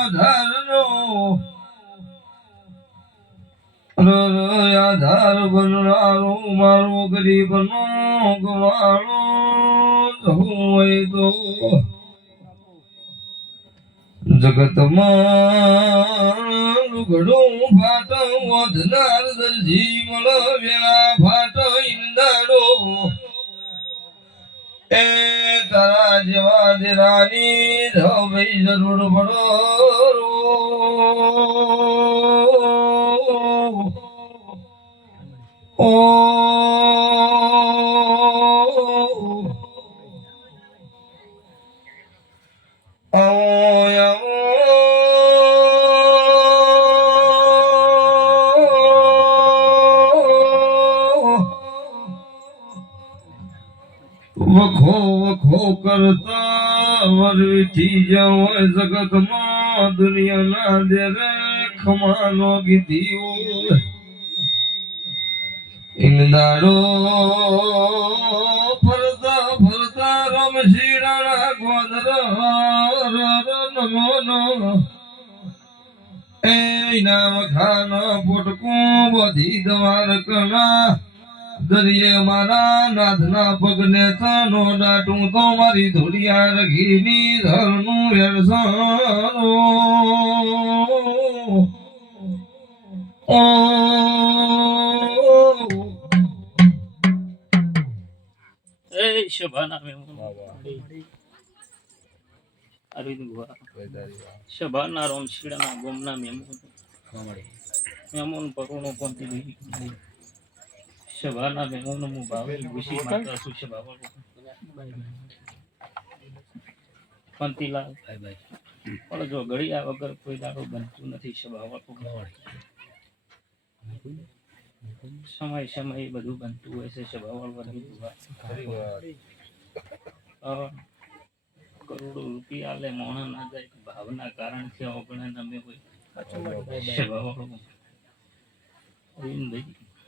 આધારનો આધાર બનનારો મારો ગરીબનો ગવાળો હોય તો જગતમાં ઘડું ફાટ વધનાર દરજી મળ વેળા ફાટ ઈંદાડો એ તારા જેવા દેરાની હવે જરૂર પડો ઓ વખો વખો કરતા વરવીથી જવાય જગતમાં દુનિયાના દેરે ખમાનો કીધી ઇંદાડો ફરતા ફરતા રમશીડાના ગોદર નમોનો એ નામ ખાન પોટકું બધી દ્વારકના દરિયે મારા નાથના પગને તનો દાટું તો મારી ધોડિયા રઘીની ધરનું વેણસાનો એ શભાના શભાના રોમશીડાના ગોમના મેમોન પરુણો કોંતી શભાના મેમોન મુ ભાવે ખુશી માતા સુ શભાવા પંતીલાલ પણ જો ઘડિયા વગર કોઈ દાડો બનતું નથી શભાવા સમય સમય બધું બનતું હોય છે કરોડો રૂપિયા લે મોણા ના જાય ભાવના કારણ થી ઓગણે નમે હોય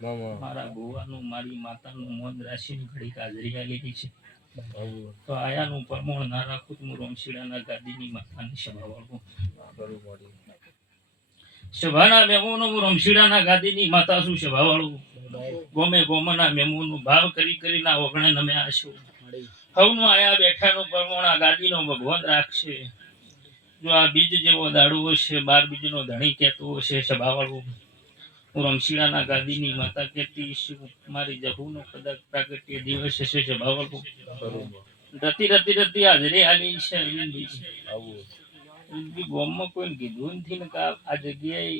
મારા ભુવાનું મારી માતાનું મોન રાશિની ઘડી હાજરી આલેલી છે તો આયાનું પરમોણ ના રાખું તો હું રોમશીડાના ગાદીની માતાની સભા વાળું સભાના મેમોનો હું રોમશીડાના ગાદીની માતા છું સભા વાળું ગોમે ગોમના મેમોનો ભાવ કરી કરીને ઓગણે નમે આશું હવનું આયા બેઠાનું પરમોણ આ ગાદીનો ભગવાન રાખશે જો આ બીજ જેવો દાડો હશે 12 બીજનો ધણી કહેતો હશે સભા વાળું હું રમશીડાના ગાદીની માતા કહેતી છું મારી જહુનો કદાચ પ્રાગટ્ય દિવસ હશે સભા વાળું રતી રતી રતી હાજરી આલી છે અરવિંદભાઈ ગોમમાં કોઈ કીધું નથી ને આ જગ્યાએ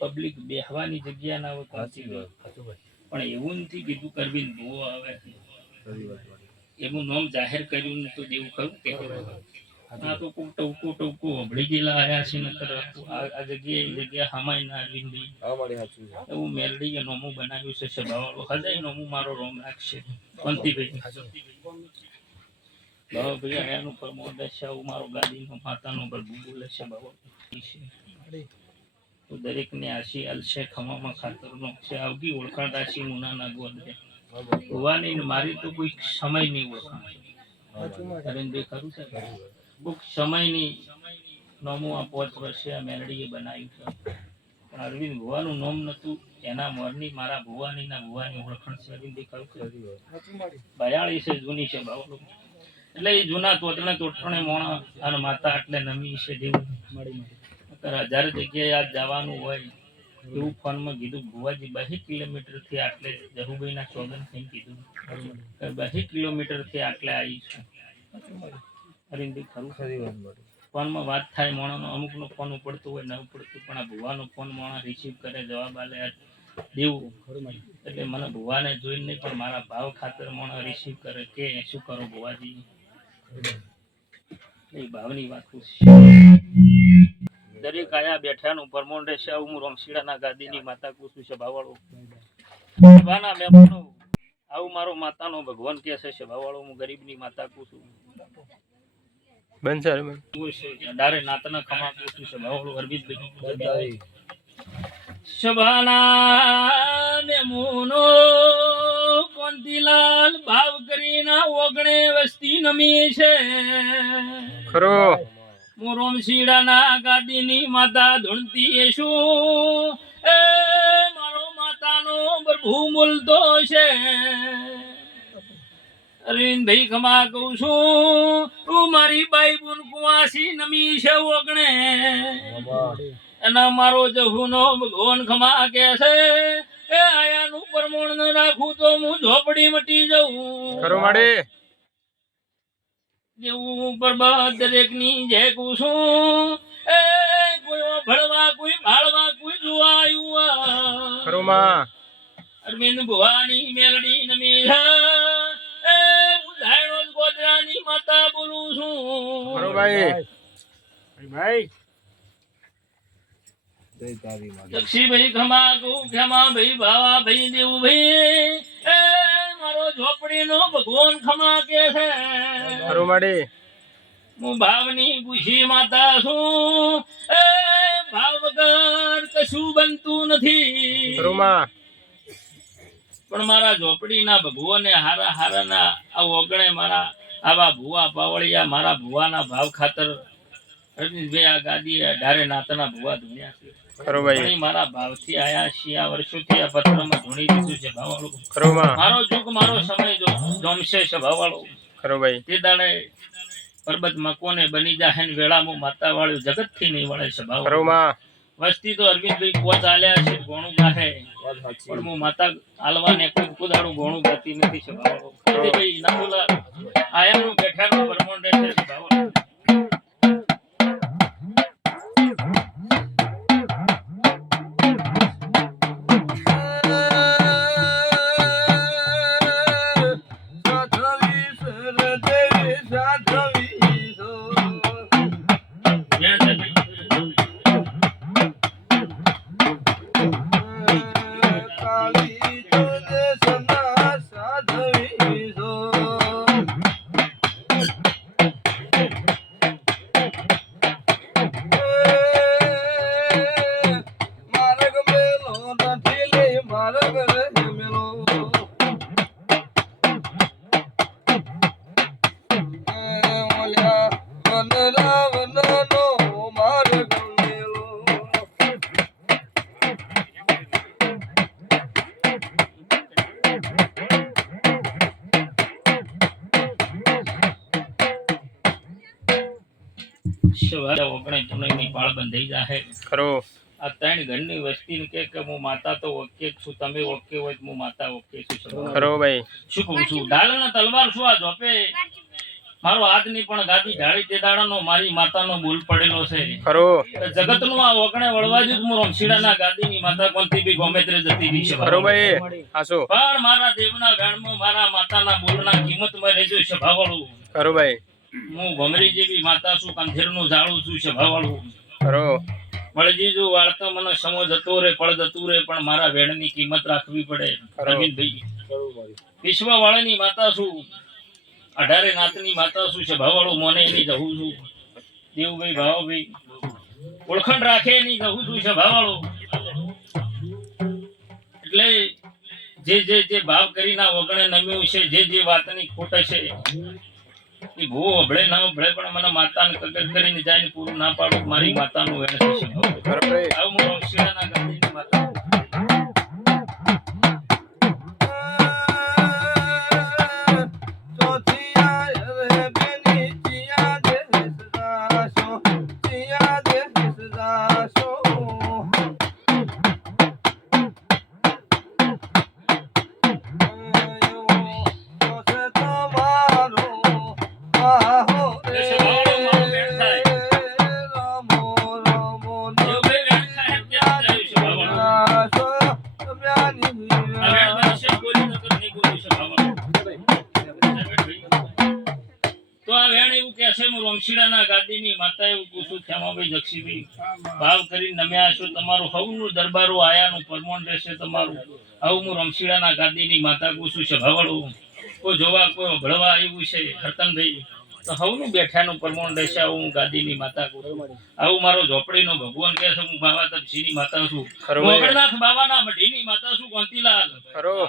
પબ્લિક બેહવાની જગ્યા ના હોય પણ એવું નથી કીધું કરવીન ભૂવો આવે એવું નામ જાહેર કર્યું તો દેવું ખરું કે આ તો કોઈ ટવકો હબળી ગયેલા આયા છે નકર આ જગ્યા હમાય ના અરવિંદભાઈ એવું મેલડીએ નોમું બનાવ્યું છે સભાવાળો હજાય નોમું મારો રોમ રાખશે પંતીભાઈ ભાઈ આયાનું પરમોદ છે મારો ગાદીનો માતાનો બરબુ બોલે છે બાબા તો દરેક ને આશી અલશે ખમામાં ખાતરનો છે આવગી ઓળખાણ રાશિ મુનાના ગોદરે ભુવાની મારી તો કોઈ સમય નહીં ઓળખાણ અરવિંદભાઈ ખરું છે બુક સમયની નોમું આ 5 વર્ષે આ મેલડીએ બનાવ્યું છે પણ અરવિંદ ભુવાનું નોમ નતું એના મોરની મારા ભુવાની ઓળખાણ છે અરવિંદભાઈ ખરું છે 42 છે જૂની છે બાવલો એટલે એ જૂના તોટણે મોણા અને માતા એટલે નમી છે દેવું મળી 1000 જગ્યાએ આજ જવાનું હોય એવું ફોનમાં કીધું ભુવાજી 22 કિલોમીટર થી આટલે જહુભાઈના સોગન થઈ કીધું 22 કિલોમીટર થી આટલે આવી છું અરવિંદભાઈ ખરું ફોનમાં વાત થાય મોણાનો અમુકનો ફોન ઉપડતો હોય ન ઉપડતો પણ આ ભુવાનો ફોન મોણા રિસીવ કરે જવાબ આલે દેવું એટલે મને ભુવાને જોઈને નહીં પણ મારા ભાવ ખાતર મોણા રિસીવ કરે કે શું કરો ભુવાજી એ ભાવની વાત દરેક આયા બેઠાનું પરમોણ રહેશે હું રોમશીડાના ગાદીની માતા કુસુ સભાવાળો સભાના મહેમાનો આવું મારો માતાનો ભગવાન કહે છે સભાવાળો હું ગરીબની માતા કુસુ બનશે ડારે નાતના ખમા કુસુ સભાવાળો અરવિંદભાઈ સભાના મેમોનો કોંતીલાલ ભાવ કરીને ઓગણે વસ્તી નમી છે ખરો હું રોમશીડાના ગાદીની માતા ધૂણતી છું એ મારો માતાનો પ્રભુ બોલતો છે અરવિંદભાઈ ખમા કહું છું તું મારી બાઈ બુન કુવાસી નમી છે ઓગણે એના મારો જહુનો ભગવાન ખમા કે છે એ આયાનું પરમોણ ન રાખું તો હું ઝોપડી મટી જાઉં ખરું માડી જેવું પરબત દરેકની જય કહું છું એ કોઈ ભળવા કોઈ ભાળવા કોઈ જોવા આવ્યું ખરું માં અરવિંદ ભવાની મેલડી નમી છે એ હું ધાયણો ગોદરાની માતા બોલું છું ખરું ભાઈ ભાઈ લક્ષીભાઈ ખમા કહું ખેમા ભાઈ ભાવા ભાઈ દેવુભાઈ એ મારો ઝોપડીનો ભગવાન ખમા કે છે ખરું માડી હું ભાવની પૂછી માતા છું એ ભાવ વગર કશું બનતું નથી ખરું માં પણ મારા ઝોપડીના ભગવાને હારા હારાના આ ઓગણે મારા આવા ભુવા પાવળિયા મારા ભુવાના ભાવ ખાતર રજનીશભાઈ આ ગાદી ડારે નાતના ભુવા ધૂણ્યા છે ખરું ભાઈ ઘણી મારા ભાવથી આયા છીએ આ વર્ષોથી આ પત્રમાં ધૂણી દીધું છે ભાવવાળું ખરું માં મારો યુગ મારો સમય જોમશે છે ભાવવાળું ખરું ભાઈ તે દાડે પર્વતમાં કોને બની જાહે ને વેળામાં માતા વાળું જગતથી નહીં વળે છે ભાવ ખરું માં વસ્તી તો અરવિંદભાઈ પોચ આલ્યા છે ગોણું ગાહે પણ હું માતા આલવાને કોઈ કુદાડું ગોણું ગાતી નથી છે ભાવવાળું ભાઈ ના બોલા આયાનું બેઠાનું પરમોણ રહેશે છે ભાવવાળું સવારે ઓગણે પુણ્યની પાળ બંધાઈ જાહે ખરું આ ત્રણ ઘરની વસ્તીને કે હું માતા તો ઓકે છું તમે ઓકે હોય તો હું માતા ઓકે છું ખરું ભાઈ શું કહું છું ઢાલના તલવાર શું આ જોપે મારો હાથની પણ ગાદી ઢાળી તે દાડાનો મારી માતાનો બોલ પડેલો છે ખરું જગતનું આ ઓગણે વળવા જ હું રમશીડાના ગાદીની માતા કોનથી બી ગોમેત્રે જતી રહી છે ખરું ભાઈ આસુ પણ મારા દેવના વેણમાં મારા માતાના બોલના કિંમતમાં રહેજો છે ભાવવાળું ખરું ભાઈ હું ભમરી જેવી માતા છું કંધેરનું ઝાડું છું છે ભાવવાળું ખરું વળજી જો વાળતો મને સમો જતો રે પળ જતું રે પણ મારા વેણની કિંમત રાખવી પડે અરવિંદભાઈ વિશ્વ વાળાની માતા છું 18 નાતની માતા છું છે ભાવવાળું મોને એની જહું છું દેવભાઈ ભાવભાઈ ઓળખણ રાખે એની જહું છું છે ભાવવાળું એટલે જે જે જે ભાવ કરીને વગણે નમ્યું છે જે વાતની ખોટ છે એ ભૂ અભળે ના અભળે પણ મને માતાને કદર કરીને જાય ને પૂરું ના પાડું મારી માતાનું વેણ છે આવું હું રમશીડાના ગાદીની માતા રમશીડાના ગાદીની માતા એવું પૂછું ખેમાભાઈ જક્ષીભાઈ ભાવ કરી નમ્યા છો તમારું હવનું દરબારો આયાનું પરમોણ રહેશે તમારું આવું હું રમશીડાના ગાદીની માતા પૂછું છે ભાવળું કોઈ જોવા કોઈ ભળવા આવ્યું છે હરતનભાઈ તો હવનું બેઠાનું પરમોણ રહેશે આવું હું ગાદીની માતા પૂછું આવું મારો ઝોપડીનો ભગવાન કહે છે હું બાબા તપસીની માતા છું મોગળનાથ બાબાના મઢીની માતા છું ગોંતીલાલ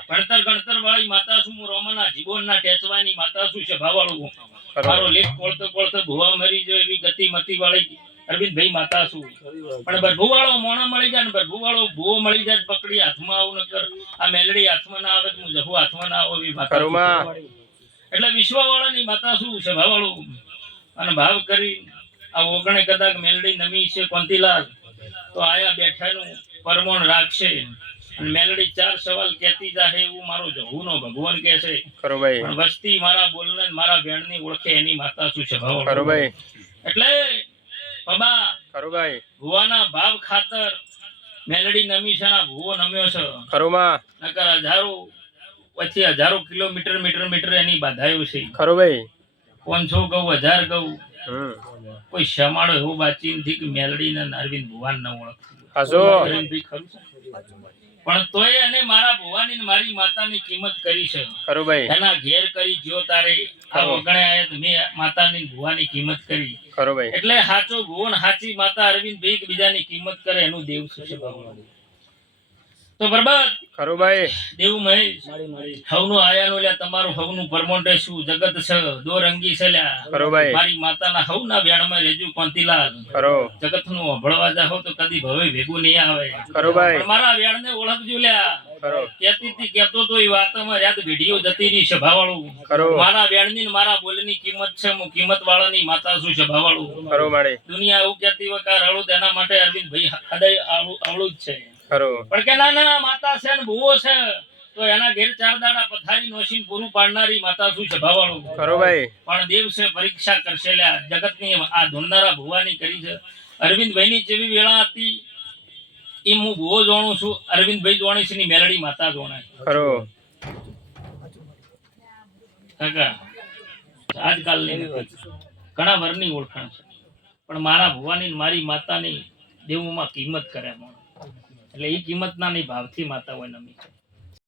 ભણતર ગણતર વાળી માતા છું હું રોમના જીવનના ટેચવાની માતા છું છે ભાવળું ખરો. મારો લેખ કોળતો કોળતો ભૂવા મરી જો એવી ગતિ મતી વાળી અરવિંદભાઈ માતા છું. પણ ભરભુવાળો મોણો મળી જાય ને ભરભુવાળો ભૂવો મળી જાય પકડી હાથમાં આવું નકર આ મેલડી હાથમાં ના આવે તો હું જહુ હાથમાં ના આવું એવી માતા ખરો છું. માં. એટલે વિશ્વવાળાની માતા શું સભાવાળું અને ભાવ કરી આ ઓગણે કદાચ મેલડી નમી છે કોંતીલાલ તો આયા બેઠાનું પરમોણ રાખશે અને મેલડી 4 સવાલ કહેતી જાહે એવું મારો જહુનો ભગવાન કહે છે. ખરો ભાઈ. પણ વસ્તી મારા બોલને ને મારા બેણની ઓળખે એની માતા શું ખરો સભાવાળું. ભાઈ. એટલે બાબા ખરો ભાઈ. ભુવાના ભાવ ખાતર મેલડી નમી છે ના ભુવો નમ્યો છે. ખરો માં. નકર હજારો કિલોમીટર એની બાધાયો છે. ખરો ભાઈ. 500 ગૌ 1000 ગૌ હમ. કોઈ શમાડો એવો બાચી નથી કે મેલડી ને અરવિંદ ભુવાન ન ઓળખતું. હાસો. અરવિંદભાઈ ખરું છે. પણ તોય અને મારા ભુવાની ને મારી માતાની કિંમત કરી છે. ખરો ભાઈ. એના ઘેર કરી જ્યો તારે આ વગણે આયા તો મેં માતાની ભુવાની કિંમત કરી. ખરો ભાઈ. એટલે સાચો ભુવો ને સાચી માતા અરવિંદભાઈ બીજાની કિંમત કરે એનું દેવ છે ભગવાન. તો બરબાદ ખરો ભાઈ. દેવ મહેશ હવનું આયાનું લ્યા તમારું હવનું પરમોન્ટે શું જગત છે દો રંગી છે લ્યા. ખરો ભાઈ. મારી માતાના હવના વેણમાં રેજુ કોંતીલાલ. ખરો. જગતનું અભળવા જાહો તો કદી ભવે ભેગું નહીં આવે. ખરો ભાઈ. પણ મારા વેણને ઓળખજો લ્યા. ખરો. કહેતો તો એ વાતમાં યાદ વિડીયો જતી રહી સભાવાળું. ખરો. મારા વેણની ને મારા બોલની કિંમત છે હું કિંમત વાળાની માતા છું સભાવાળું. ખરો માડે. દુનિયા એવું કહેતી હોય કે રળું તેના માટે અરવિંદભાઈ હૃદય આવડું જ છે. ખરો. પણ કે ના ના માતા છે ને ભૂવો છે તો એના ઘેર 4 દાડા પથારી નોશીને પૂરું પાડનારી માતા શું સભાવાળું. ખરો ભાઈ. પણ દેવ છે પરીક્ષા કરશે લ્યા જગતની આ ધૂણનારા ભુવાની કરી છે. અરવિંદભાઈની જેવી વેળા હતી એ હું ભુવો જાણું છું. અરવિંદભાઈ જાણે છે ની મેલડી માતા જાણે. ખરો. કાકા આજકાલની ઘણા વરની ઓળખાણ છે પણ મારા ભુવાની ને મારી માતાની દેવમાં કિંમત કરે માણસ. એટલે એ કિંમત ના નહીં ભાવથી માતા હોય નમી છે.